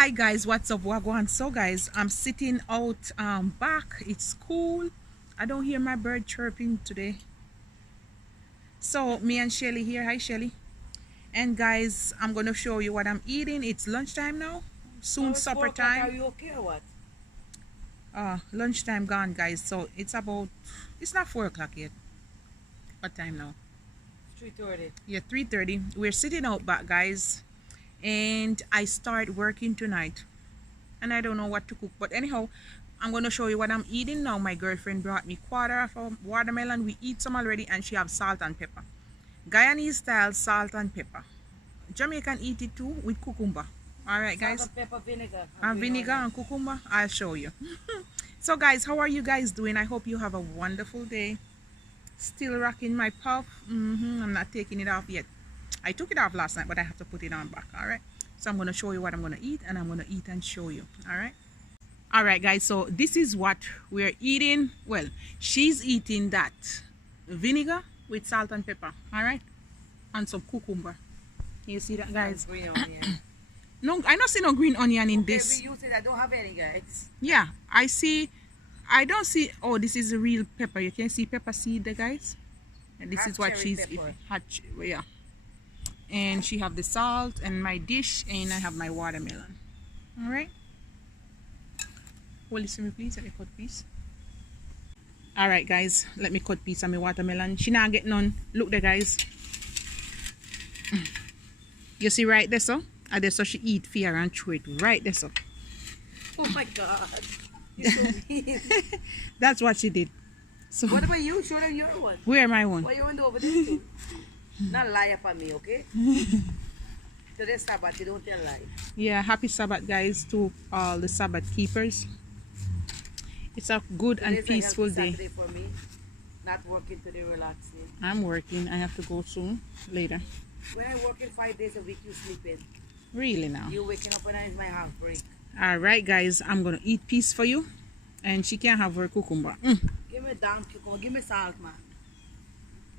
Hi guys, what's up, wagwan? So guys, I'm sitting out back. It's cool. I don't hear my bird chirping today. So me and Shelly here. Hi Shelly. And guys, I'm gonna show you what I'm eating. It's lunchtime now. Soon supper time. Are you okay or what? Lunchtime gone guys. So it's not 4 o'clock yet. What time now? 3:30. Yeah, 3:30. We're sitting out back guys. And I start working tonight. And I don't know what to cook, but anyhow, I'm going to show you what I'm eating now. My girlfriend brought me quarter of a watermelon. We eat some already, and she have salt and pepper. Guyanese style salt and pepper. Jamaican eat it too with cucumber. All right guys, Salt and pepper, vinegar. and vinegar and cucumber. I'll show you. So guys, how are you guys doing? I hope you have a wonderful day. Still rocking my puff. I'm not taking it off yet. I took it off last night, but I have to put it on back. All right, so I'm going to show you what I'm going to eat, and I'm going to eat and show you. All right guys, so this is what we're eating. Well, she's eating that vinegar with salt and pepper. All right, and some cucumber. You see that guys? Green onion. No, I don't see no green onion in this. We use it. I don't have any, guys. Yeah, I see. I don't see. Oh, this is a real pepper. You can see pepper seed there guys, and this Hot is what cherry she's pepper. eating. Yeah, and she have the salt and my dish, and I have my watermelon. All right, well, listen me please, let me cut piece. All right guys, let me cut piece of my watermelon. She not get none. Look there guys, you see right there, so and there, so she eat fear and throw it right there, so Oh my God. You're so mean. that's what she did. So What about you? Show them your one. where am I one? Why you went over there too? Not lie upon me, okay? Today's Sabbath, you don't tell lie. Yeah, happy Sabbath guys to all the Sabbath keepers. It's a good and Today's a peaceful healthy day. Saturday for me. Not working today, relaxing. I'm working. I have to go soon later. When I work in 5 days a week, you sleeping. Really now. You waking up and it's my half break. All right guys, I'm gonna eat peace for you, and she can have her cucumber. Give me damn cucumber, give me salt, man.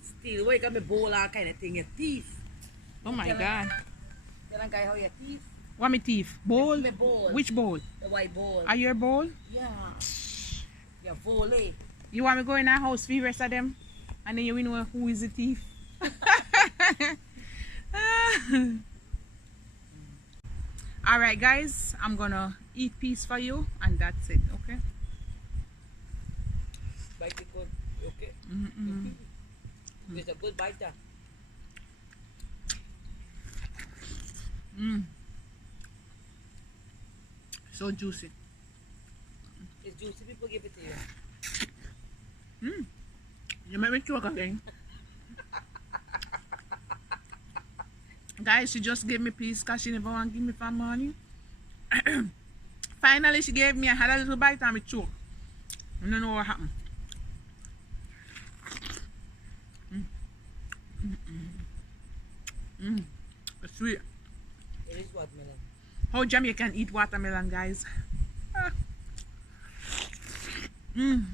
Still, wake up me bowl, all kind of thing. Your teeth. Oh my god. Tell a guy how your teeth. What me teeth? Bowl? Me bowl. Which bowl? The white bowl. Are your bowl? Yeah. Your bowl, eh? You want me go in our house for the rest of them, and then you will know who is the thief? All right guys, I'm gonna eat peace for you, and that's it. Okay. Bite it good. Okay. It's a good bite, there. So juicy. It's juicy. People give it to you. You make me choke again. Guys, she just gave me peace because she never want to give me for money. Finally, she gave me. I had a little bite and me choke. I don't know what happened. It's sweet. It is watermelon. How Jamaican eat watermelon, guys. When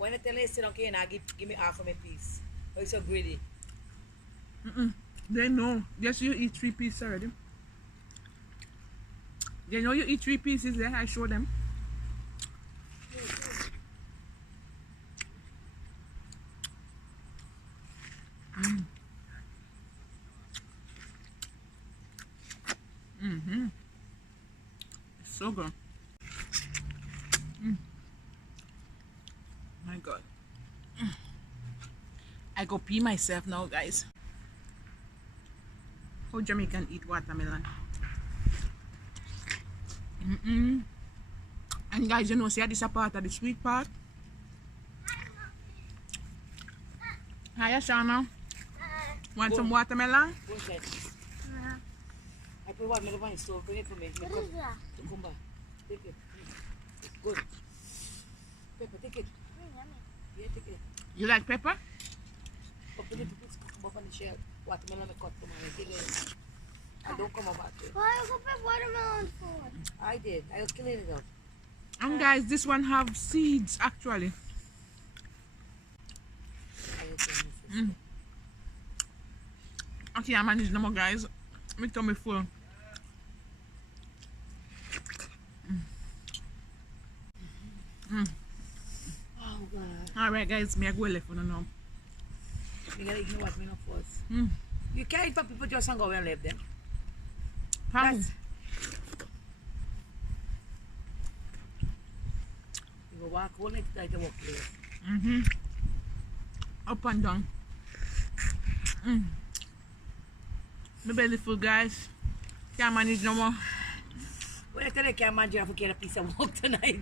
I tell you sit okay, now give me half of my piece. Oh, you're so greedy. They know. Yes, you eat 3 pieces already. They know you eat 3 pieces there. I show them. It's so good. My God. I go pee myself now, guys. How Jamaican eat watermelon. And guys, you know, see this is a part of the sweet part. Hiya, Shana. Want some watermelon? What's that? I put watermelon in the store. Bring it for me. Cucumber. Take it. Good. Pepper, take it. Yeah, take it. You like pepper? Open it, put cucumber on the shell. Watermelon I cut from my leg. I don't come about it. Why you put watermelon for? I did. I was killing it out. And guys, this one have seeds actually. I was killing it. I can't manage no more, guys. My tummy full. Oh God. Alright, guys, me I go left for now. You gotta ignore what me no force. Mm. You can't eat for people just and go and leave them. Pound. You go walk all night like the workplace. Up and down. My belly full, guys. Can't manage no more. Well, I tell you, can't imagine if I get a piece of work tonight.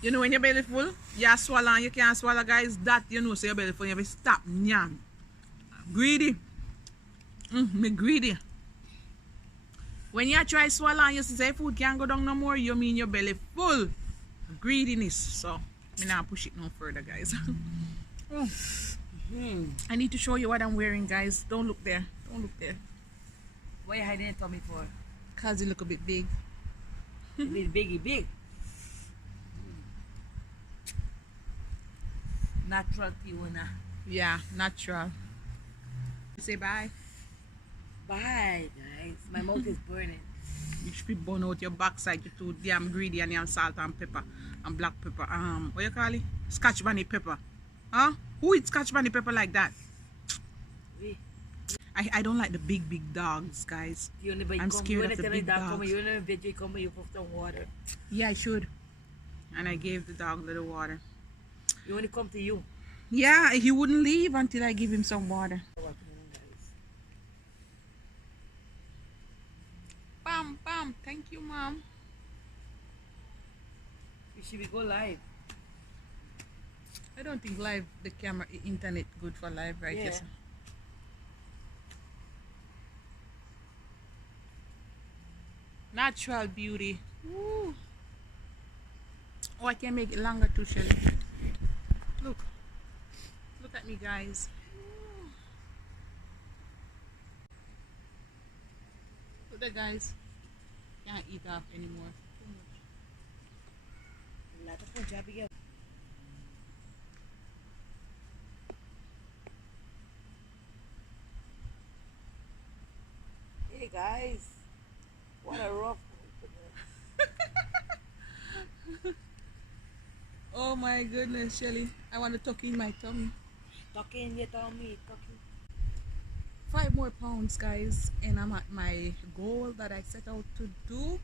You know when your belly full, you swallow and you can't swallow, guys. That you know, so your belly full, you have to stop. Nyam. Greedy. Me greedy. When you try swallow and you say food can't go down no more, you mean your belly full. Greediness. So, me not push it no further, guys. I need to show you what I'm wearing, guys. Don't look there. Don't look there. What are you hiding it on me for? Cause it look a bit big. Big, biggie, big. Natural Tiwana. Yeah, natural. Say bye. Bye, guys. My mouth is burning. You should be burn out your backside. You're too damn greedy and you have salt and pepper and black pepper. What you call it? Scotch bonnet pepper. Huh? Who eats scotch bonnet pepper like that? Oui. I don't like the big dogs, guys. I'm scared of the big dogs. You want to veggie come, you put some water. Yeah, I should. And I gave the dog a little water. You want to come to you. Yeah, he wouldn't leave until I give him some water. Bam, bam. Thank you, Mom. Should we go live? I don't think live, the camera, internet good for live, right? Yeah. Yes. Natural beauty. Woo. Oh, I can make it longer too, Shelly. Look. Look at me, guys. Woo. Look there, guys. Can't eat off anymore. Hey guys, what a rough Oh my goodness, Shelly. I want to tuck in my tummy. tuck in your tummy, tuck in. 5 more pounds, guys, and I'm at my goal that I set out to do.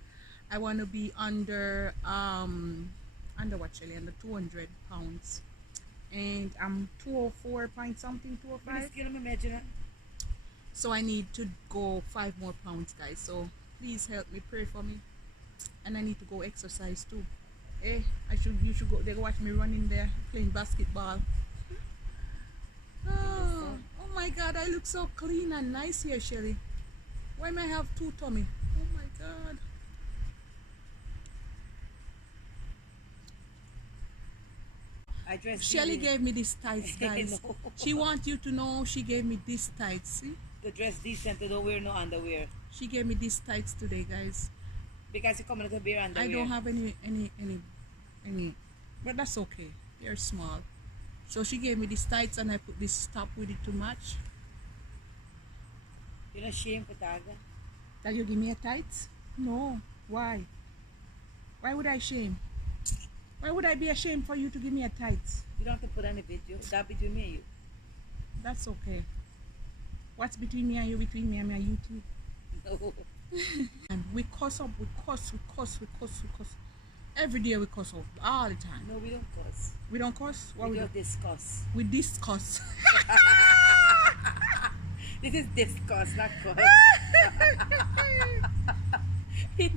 I want to be under what, Shelly? Under 200 pounds, and I'm 204 point something, 205. So I need to go 5 more pounds, guys. So please help me, pray for me, and I need to go exercise too. Eh, you should go. They watch me running there playing basketball. Oh my God, I look so clean and nice here, Shelly. Why may I have 2 tummy? Oh my God. Shelly gave me these tights, guys. No. She wants you to know she gave me these tights. See? To dress decent, to don't wear no underwear. She gave me these tights today, guys. Because you come in to wear underwear. I don't have any, but that's okay. They're small. So she gave me these tights and I put this top with it to match. You're not ashamed for that? That you give me a tights? No. Why? Why would I shame? Why would I be ashamed for you to give me a tights? You don't have to put any video. That between me and you. That's okay. What's between me and you? Between me and you too. No. And we cuss up, we cuss. Every day we cuss up, all the time. No, we don't cuss. We don't cuss? What We we don't do? discuss. We discuss. This is discuss, not cuss.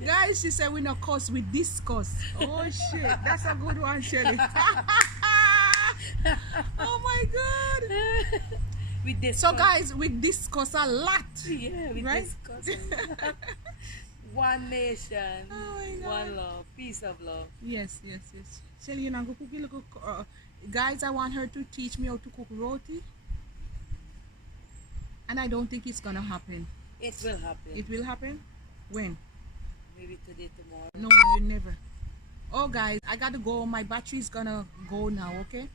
Guys, she said we not cuss, we discuss. Oh shit, that's a good one, Shelly. Oh my God. We discuss. So guys, we discuss a lot. Yeah, we right? discuss. One nation, Oh my God. one love, peace of love. Yes. Shelly, you know, go cook, guys, I want her to teach me how to cook roti. And I don't think it's gonna happen. It will happen. It will happen? When? Maybe today, tomorrow. No, you never. Oh guys, I gotta go. My battery's gonna go now, okay?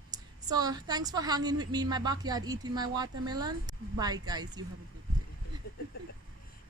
So thanks for hanging with me in my backyard eating my watermelon. Bye guys, you have a good day.